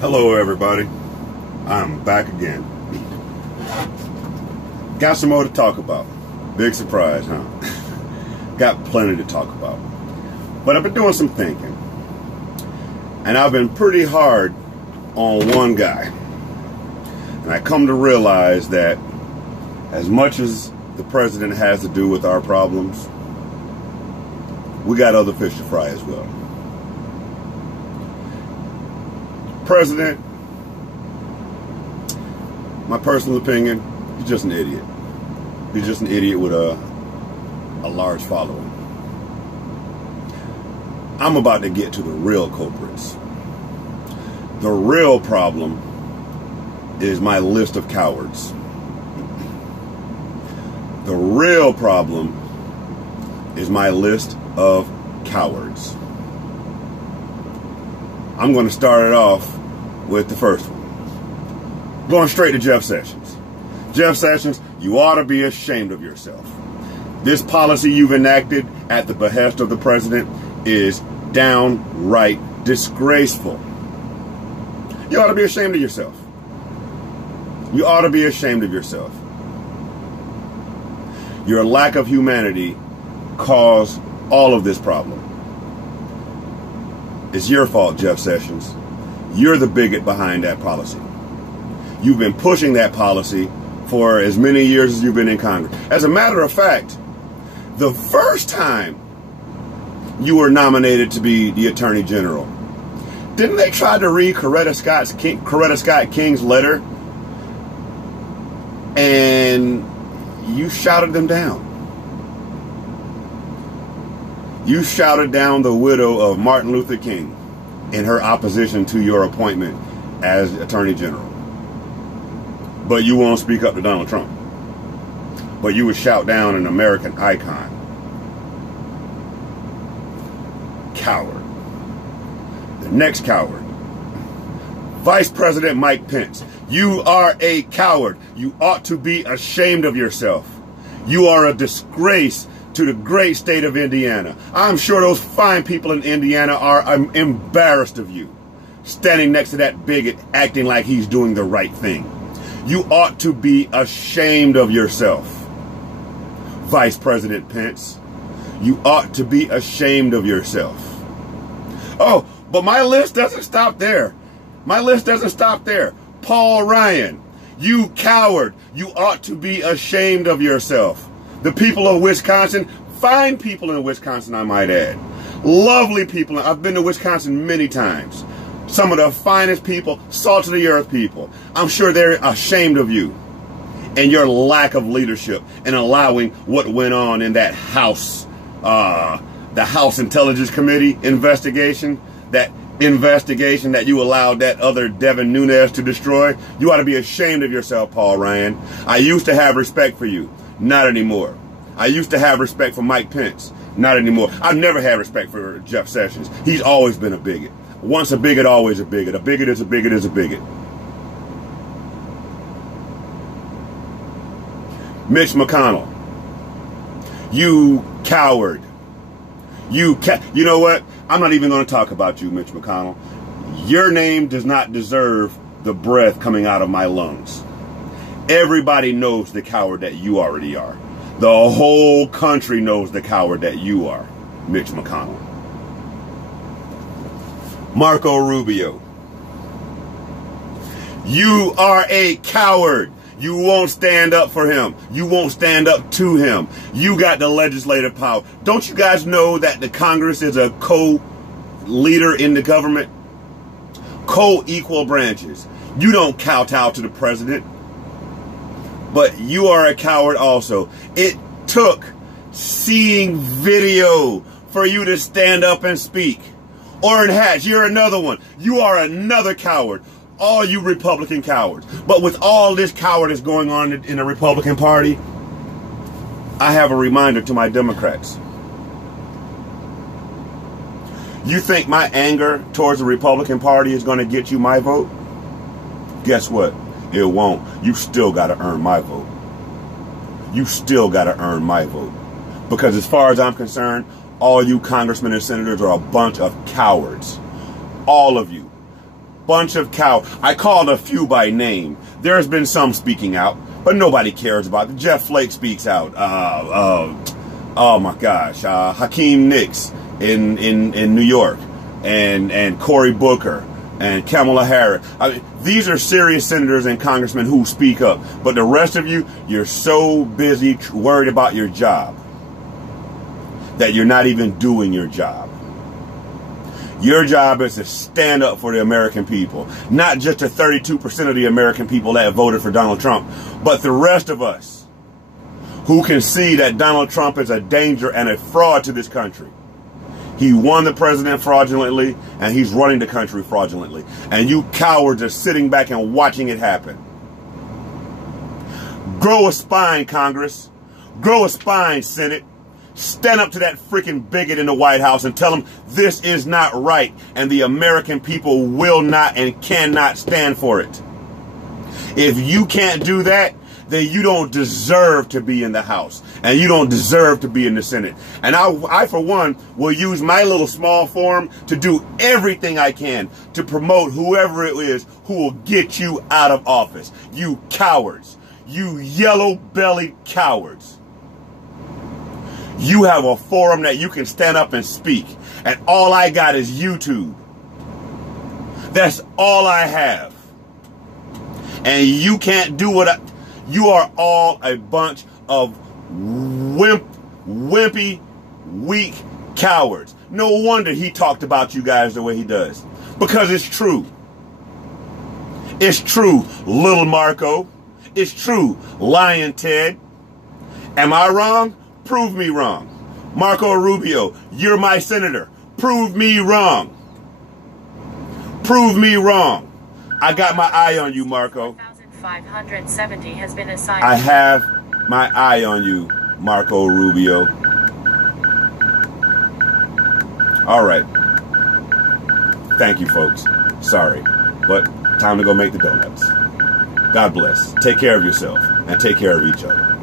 Hello everybody, I'm back again. Got some more to talk about. Big surprise, huh? Got plenty to talk about. But I've been doing some thinking. And I've been pretty hard on one guy. And I come to realize that as much as the president has to do with our problems, we got other fish to fry as well. President, my personal opinion, he's just an idiot. He's just an idiot with a large following. I'm about to get to the real culprits. The real problem is my list of cowards. The real problem is my list of cowards. I'm going to start it off with the first one. Going straight to Jeff Sessions. Jeff Sessions, you ought to be ashamed of yourself. This policy you've enacted at the behest of the president is downright disgraceful. You ought to be ashamed of yourself. You ought to be ashamed of yourself. Your lack of humanity caused all of this problem. It's your fault, Jeff Sessions. You're the bigot behind that policy. You've been pushing that policy for as many years as you've been in Congress. As a matter of fact, the first time you were nominated to be the Attorney General, didn't they try to read Coretta Scott King's letter? And you shouted them down. You shouted down the widow of Martin Luther King in her opposition to your appointment as Attorney General. But you won't speak up to Donald Trump. But you would shout down an American icon. Coward. The next coward. Vice President Mike Pence. You are a coward. You ought to be ashamed of yourself. You are a disgrace to the great state of Indiana. I'm sure those fine people in Indiana are embarrassed of you, standing next to that bigot acting like he's doing the right thing. You ought to be ashamed of yourself, Vice President Pence. You ought to be ashamed of yourself. Oh, but my list doesn't stop there. My list doesn't stop there. Paul Ryan, you coward. You ought to be ashamed of yourself. The people of Wisconsin, fine people in Wisconsin, I might add. Lovely people. I've been to Wisconsin many times. Some of the finest people, salt of the earth people. I'm sure they're ashamed of you and your lack of leadership and allowing what went on in that House, the House Intelligence Committee investigation, that investigation that you allowed that other Devin Nunes to destroy. You ought to be ashamed of yourself, Paul Ryan. I used to have respect for you. Not anymore. I used to have respect for Mike Pence. Not anymore. I've never had respect for Jeff Sessions. He's always been a bigot. Once a bigot, always a bigot. A bigot is a bigot is a bigot. Mitch McConnell. You coward. You know what? I'm not even going to talk about you, Mitch McConnell. Your name does not deserve the breath coming out of my lungs. Everybody knows the coward that you already are. The whole country knows the coward that you are, Mitch McConnell. Marco Rubio. You are a coward. You won't stand up for him. You won't stand up to him. You got the legislative power. Don't you guys know that the Congress is a co-leader in the government? Co-equal branches. You don't kowtow to the president. But you are a coward also. It took seeing video for you to stand up and speak. Orrin Hatch, you're another one. You are another coward. All you Republican cowards. But with all this cowardice going on in the Republican Party, I have a reminder to my Democrats. You think my anger towards the Republican Party is going to get you my vote? Guess what? It won't. You still got to earn my vote. You still got to earn my vote. Because as far as I'm concerned, all you congressmen and senators are a bunch of cowards. All of you. bunch of cowards. I called a few by name. There's been some speaking out, but nobody cares about it. Jeff Flake speaks out. Oh my gosh, Hakeem Nicks in New York, and Cory Booker and Kamala Harris. I mean, these are serious senators and congressmen who speak up. But the rest of you, you're so busy worried about your job that you're not even doing your job. Your job is to stand up for the American people. Not just the 32% of the American people that voted for Donald Trump, but the rest of us who can see that Donald Trump is a danger and a fraud to this country. He won the president fraudulently, and he's running the country fraudulently. And you cowards are sitting back and watching it happen. Grow a spine, Congress. Grow a spine, Senate. Stand up to that freaking bigot in the White House and tell him this is not right, and the American people will not and cannot stand for it. If you can't do that, then you don't deserve to be in the House, and you don't deserve to be in the Senate. And I for one, will use my little small forum to do everything I can to promote whoever it is who will get you out of office. You cowards. You yellow-bellied cowards. You have a forum that you can stand up and speak. And all I got is YouTube. That's all I have. And you can't do what you are all a bunch of wimpy, weak cowards. No wonder he talked about you guys the way he does. Because it's true. It's true, Little Marco. It's true, Lion Ted. Am I wrong? Prove me wrong. Marco Rubio, you're my senator. Prove me wrong. Prove me wrong. I got my eye on you, Marco. 1,570 has been assigned. I have my eye on you, Marco Rubio. All right. Thank you, folks. Sorry, but time to go make the donuts. God bless. Take care of yourself and take care of each other.